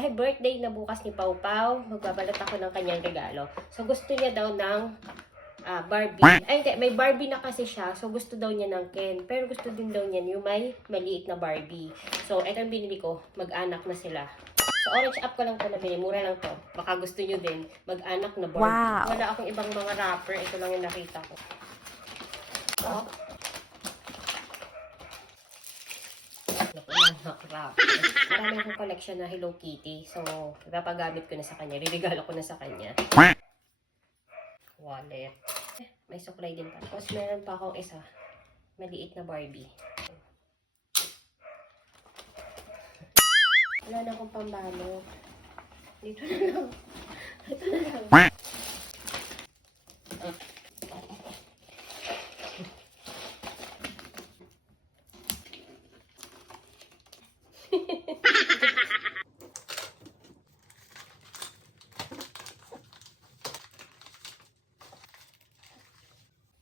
dahil birthday na bukas ni Pau Pau, magbabalot ako ng kanyang regalo. So gusto niya daw ng Barbie. Ay, hindi, may Barbie na kasi siya. So gusto daw niya ng Ken. Pero gusto din daw niya yung may maliit na Barbie. So ito yung binili ko. Mag-anak na sila. So orange app ko lang ito nabili. Mura lang to. Baka gusto niyo din mag-anak na Barbie. Wow. Wala akong ibang mga wrapper. Ito lang yung nakita ko. So, marami akong collection na Hello Kitty. So, ipapagamit ko na sa kanya. Ririgalo ko na sa kanya. Wallet. May suklay din pa. Tapos meron pa akong isa. Maliit na Barbie. Wala na akong pambalot. Dito na lang. Ito na lang.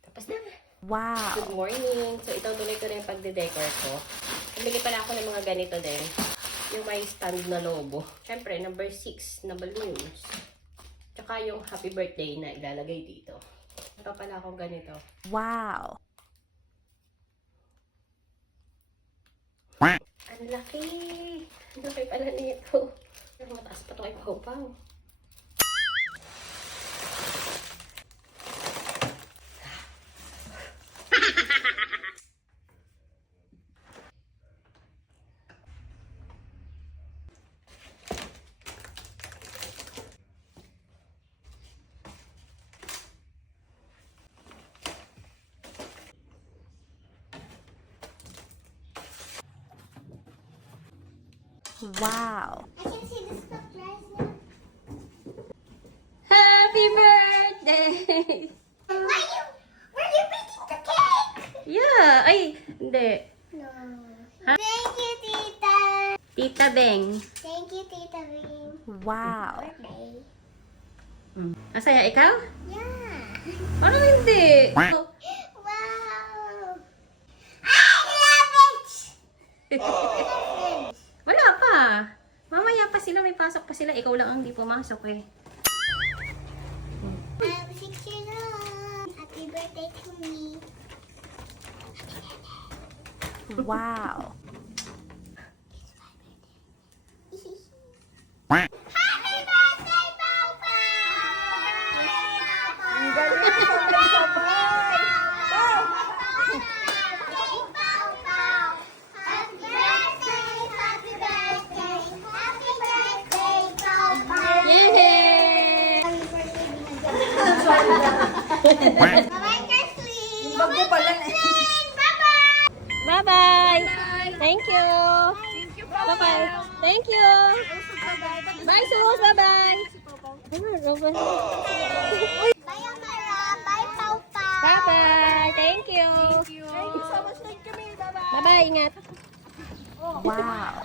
Tapos na. Wow. Good morning. So, ito tuloy ko na yung pagde-decor ko. Bumili pala ako ng mga ganito din. Yung may stand na logo. Siyempre, number 6 na balloons. Tsaka yung happy birthday na ilalagay dito. Ito pala akong ganito. Wow. Ang laki! Ang laki pala nito. Pero mataas pa ito kay Pau Pau. Wow. I can see the surprise now. Happy birthday! Were you baking the cake? Yeah! Ay! Hindi. No. Huh? Thank you, Tita. Tita Beng. Thank you, Tita Bing. Wow. Birthday. Masaya ikaw? Yeah. Parang hindi. Wow. I love it. Wala pa. Mamaya pa sila, may pasok pa sila. Ikaw lang ang di pumasok eh. I'm 6 years old. Happy birthday to me. Wow. Happy birthday, Papa! Ang galing Yay! Bye-bye, Kersley! Bye-bye! Bye-bye! Thank you! Bye-bye! Thank you! Bye, Sus! Bye-bye! Bye, Amara! Bye, Papa! Bye-bye! Thank you! Thank you so much. Thank you, Bye-bye! Bye-bye! Ingat! Wow.